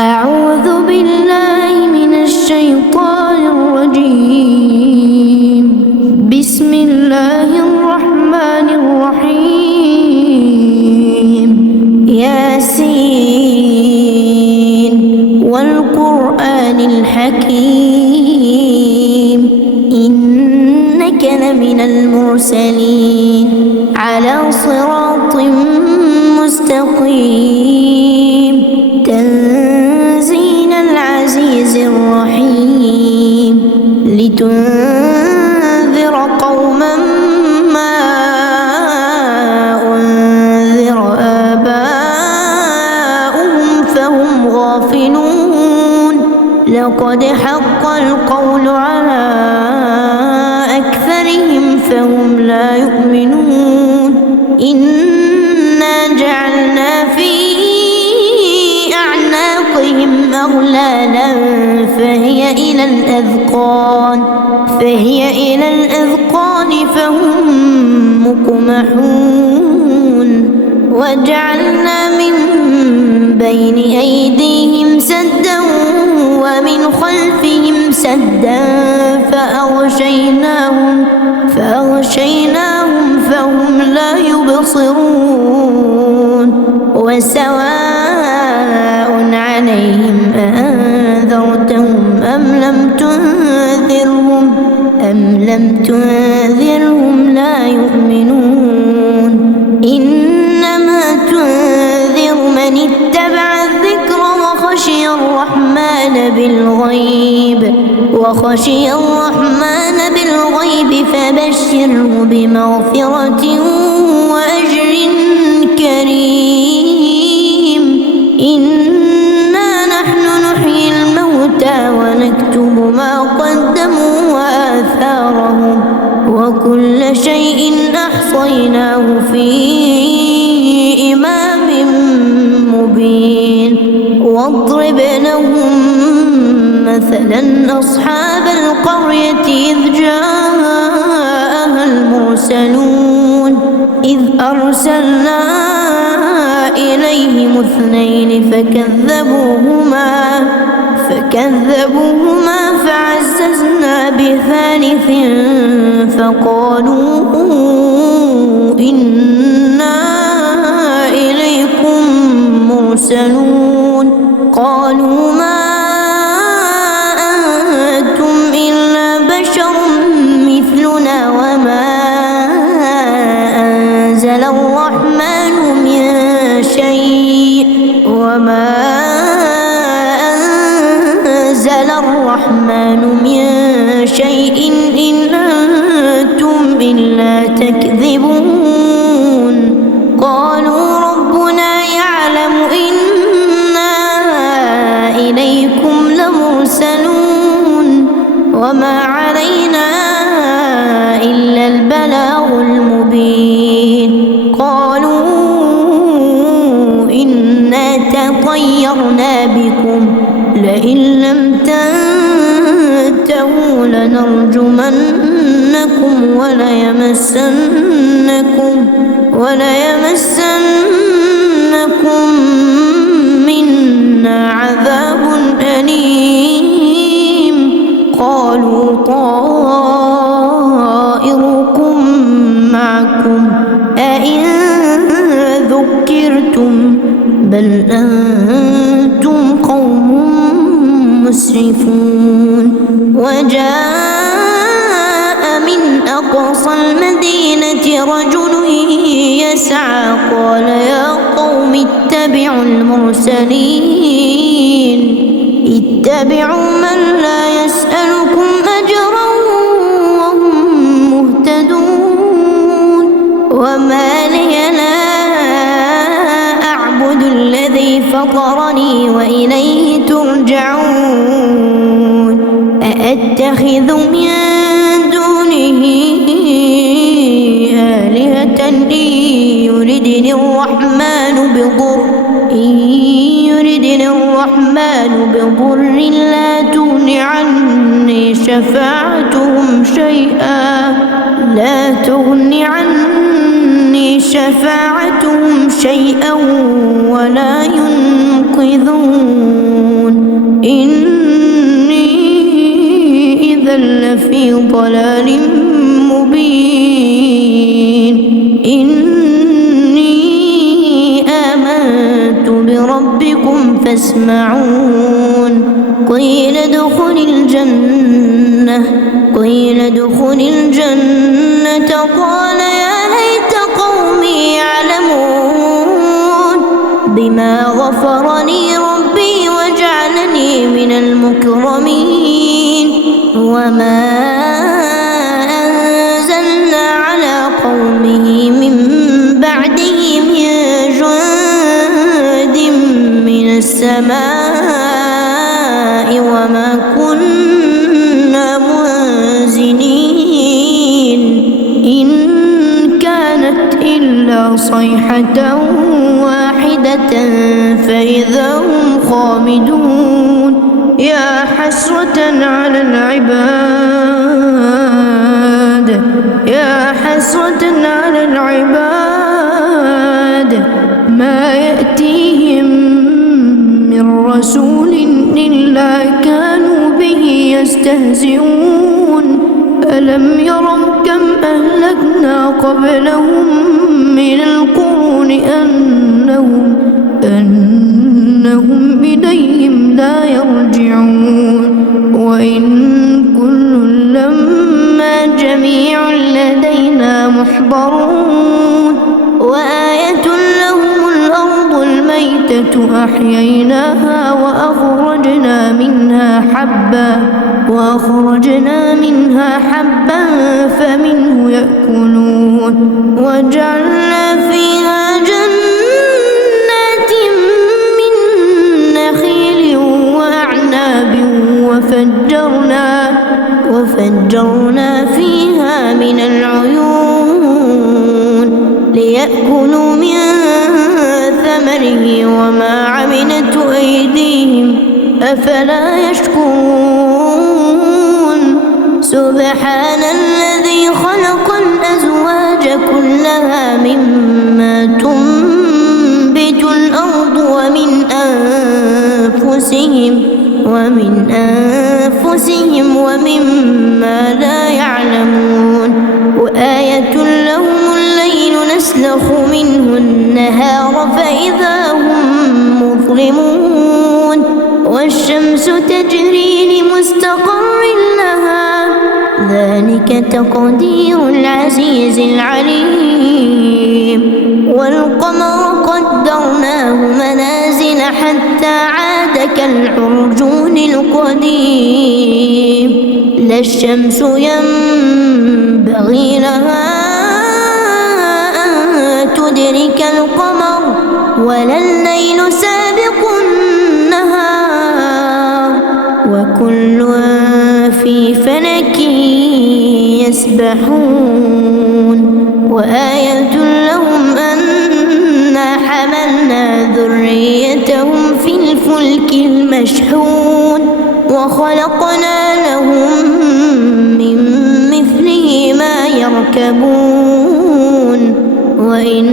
أعوذ بالله من الشيطان الرجيم. بسم الله الرحمن الرحيم. ياسين والقرآن الحكيم إنك لمن المرسلين على صراط مستقيم تنزيل العزيز الرحيم لتنذر قوما ما أنذر آباؤهم فهم غافلون. لقد حق القول على أكثرهم فهم لا يؤمنون. إنا جعلنا في أعناقهم أغلالا فهي إلى الأذقان فهم مقمحون. وجعلنا من بين أيديهم سدا ومن خلفهم سدا فأغشيناهم فهم لا يبصرون. وسواء عليهم أأنذرتهم أم لم تنذرهم لا يؤمنون. إنما تنذر من اتبع الذكر وخشي الرحمن بالغيب فبشره بمغفرة وأجر كريم. إنا نحن نحيي الموتى ونكتب ما قدموا وآثارهم وكل شيء أحصيناه في إمام مبين. واضرب لهم مثلا أصحاب القرية إذ جاءها المرسلون إذ أرسلنا إليهم 2 فكذبوهما فعززنا ب3 فقالوا إنا إليكم مرسلون. قالوا ما أنتم إلا بشر مثلنا وما أنزل الرحمن من شيء إن أنتم إلا تكذبون. قالوا ربنا يعلم إنا إليكم لمرسلون وما علينا إلا البلاغ المبين. قالوا إنا تطيرنا بكم لئن لم تنتهوا لنرجمنكم وليمسنكم منا عذاب أليم. قالوا طائركم معكم أئن ذكرتم بل أنتم قوم مسرفون. وجاء من أقصى المدينة رجل يسعى قال يا قوم اتبعوا المرسلين اتبعوا من لا يسألكم أجرا وهم مهتدون. وما لي لا أعبد الذي فطرني وإليه ترجعون. أأتخذ من دونه آلهة إن يردني الرحمن بضر لا تغن عني شفاعتهم شيئا ولا ينقذون. لفي ضلال مبين إني آمنت بربكم فاسمعون قيل ادخل الجنة قال يا ليت قومي يعلمون بما غفر لي ربي وجعلني من المكرمين وما أنزلنا على قومه من بعده من جند من السماء وما كنا منزلين إن كانت إلا صيحة واحدة فإذا هم خامدون يا حسرة على العباد ما يأتيهم من رسول إلا كانوا به يستهزئون ألم يروا كم أهلكنا قبلهم من القرون أنهم إليهم لا يرجعون وإن كل لما جميع لدينا محضرون وآية لهم الأرض الميتة أحييناها وأخرجنا منها حبا فمنه يأكلون وجعلنا فيها جنات من نخيل وأعناب وفجرنا فيها من العيون ليأكلوا من ثمره وما عملته أيديهم أفلا يشكرون سبحان الذي خلق الأزواج كلها مما تنبت الأرض ومن أنفسهم ومما لا يعلمون وآية لهم الليل نسلخ منه النهار فإذا هم مظلمون والشمس تجري لمستقر لها ذلك تقدير العزيز العليم والقمر قدرناه منازل حتى عاد كالعرجون القديم لا الشمس ينبغي لها أن تدرك القمر ولا الليل سابق النهار وكل في فلك يسبحون وآية لهم أنا حملنا ذريتهم في الفلك المشحون وخلقنا لهم من مثله ما يركبون وإن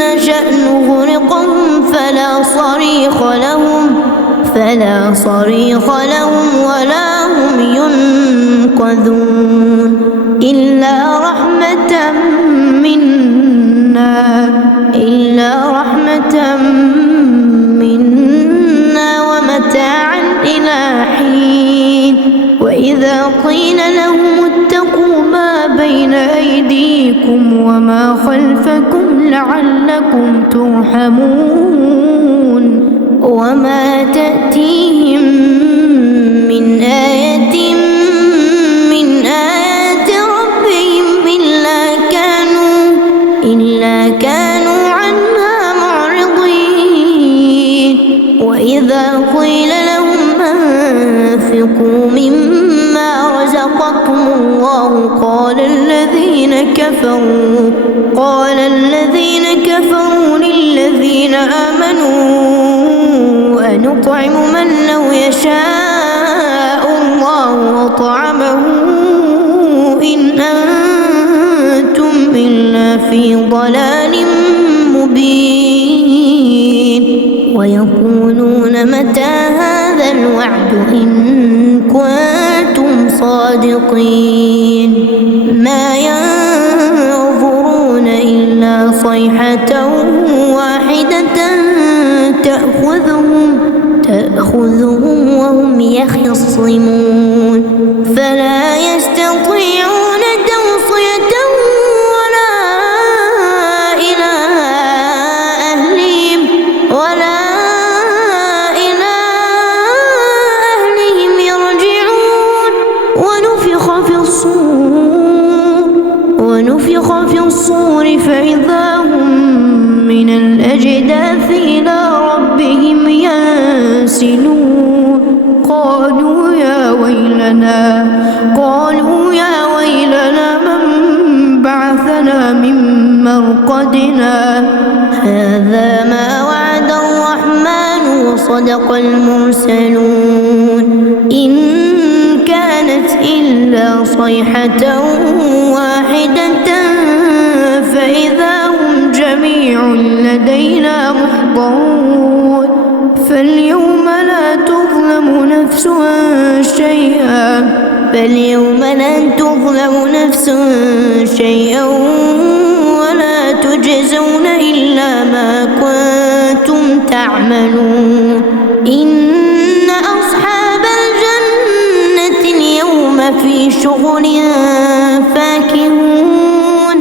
نشأ نغرقهم فلا صريخ لهم ولا هم ينقذون إلا رحمة منا ومتاعا إلى حين وإذا قيل لهم اتقوا ما بين أيديكم وما خلفكم لعلكم ترحمون وما تأتيهم من آية من آيات ربهم إلا كانوا عنها معرضين وإذا قيل لهم أنفقوا مما رزقكم الله قال الذين كفروا للذين آمنوا أنطعم من لو يشاء الله أطعمه إن أنتم إلا في ضلال مبين ويقولون متى هذا الوعد إن كنتم الصادقين ما ينظرون إلا صيحة واحدة تأخذهم وهم يخصمون فلا يستطيعون توصية ولا إلى أهلهم يرجعون ونفخ في الصور فإذا هم من الأجداث إلى ربهم ينسلون قالوا يا ويلنا من بعثنا من مرقدنا هذا ما وعد الرحمن وصدق المرسلون إن كانت إلا صيحة واحدة فإذا هم جميع لدينا محضرون فاليوم لا تظلم نفس شيئا ولا تجزون إلا ما كنتم تعملون إن أصحاب الجنة اليوم في شغل فاكهون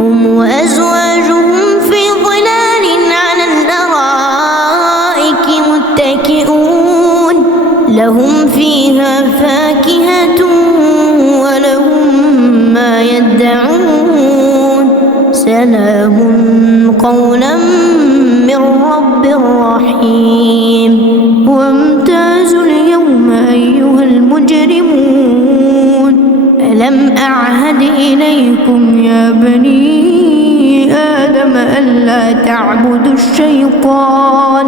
هم وأزواجهم في ظلال على الأرائك متكئون لهم فيها فاكهة ولهم ما يدعون سلام قولا من رب رحيم وامتازوا اليوم أيها المجرمون ألم أعهد إليكم يا بني آدم ألا تعبدوا الشيطان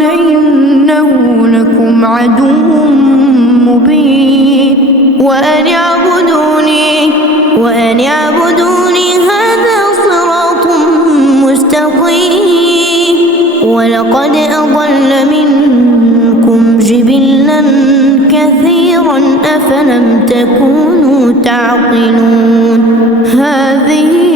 إنه لكم عدو مبين وأن اعبدوني هذا صراط مستقيم ولقد أضل منكم جبلا كثيرا أفلم تكونوا تعقلون هذه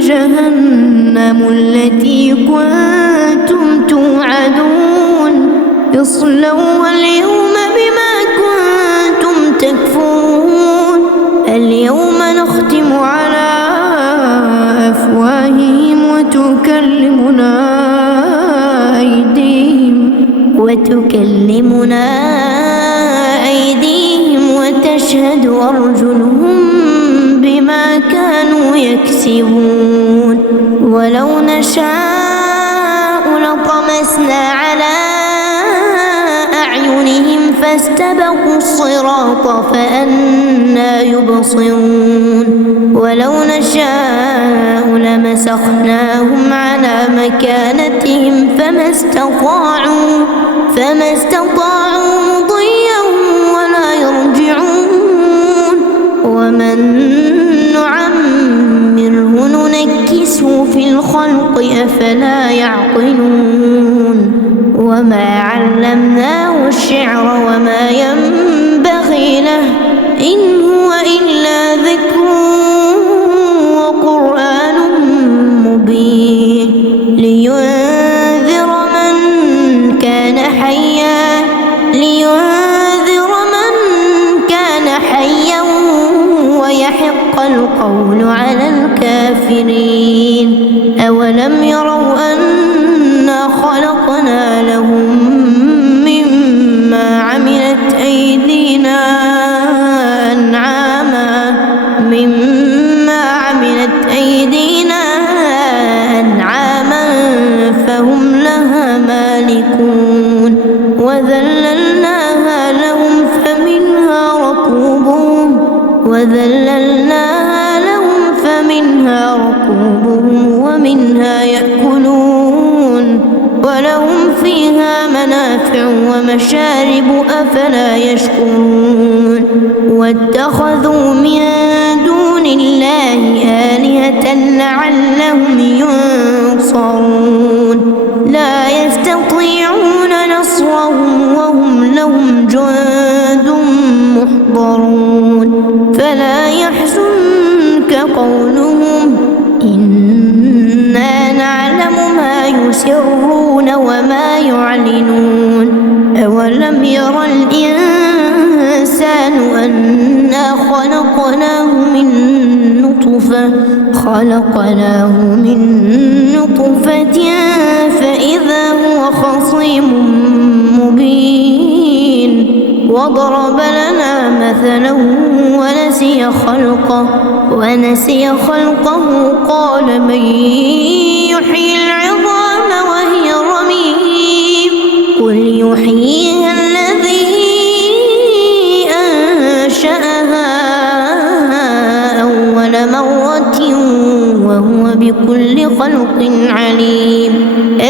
جهنم التي كنتم توعدون اصلوها اليوم بما كنتم تكفرون اليوم نختم على أفواههم وتكلمنا أيديهم وتشهد أرجلهم بما كانوا يكسبون ولو نشاء لطمسنا على أعينهم فاستبقوا الصراط فأنى يبصرون ولو نشاء لمسخناهم على مكانتهم فما استطاعوا مضيا ولا يرجعون ومن نعمره ننكسه في الخلق أفلا يعقلون وما علمناه الشعر وما ينبغي له إن هو إلا ذكر وقرآن مبين لينذر من كان حيا ويحق القول على الكافرين أولم يروا أنا خلقنا لهم مما عملت أيدينا أنعاما فهم لها مالكون وذللناها لهم فمنها ركوبهم ومنها يأكلون ولهم فيها منافع ومشارب أفلا يشكرون واتخذوا من دون الله آلهة لعلهم ينصرون لا يستطيعون يسرون وما يعلنون أولم ير الإنسان أنا خلقناه من نطفة فإذا هو خصيم مبين وضرب لنا مثلا ونسي خلقه قال من يحيي العظام وهي رميم قل يحييها الذي أنشأها أول مرة وهو بكل خلق عليم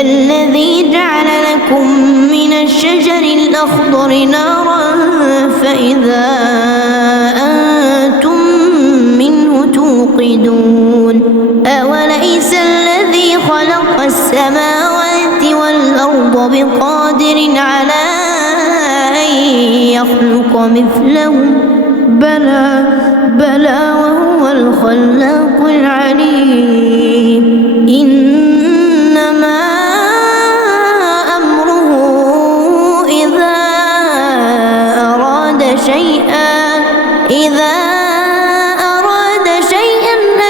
الذي جعل لكم من الشجر الأخضر نارا فإذا أنتم منه توقدون أوليس الذي خلق السماوات والأرض بقادر على أن يخلق مثلهم بلى وهو الخلاق العليم إنما أمره إذا أراد شيئا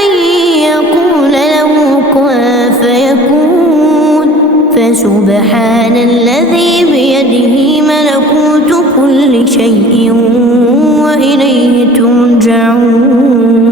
أن يقول له كن فيكون فسبحان الذي بيده ملكوت كل شيء وإليه ترجعون.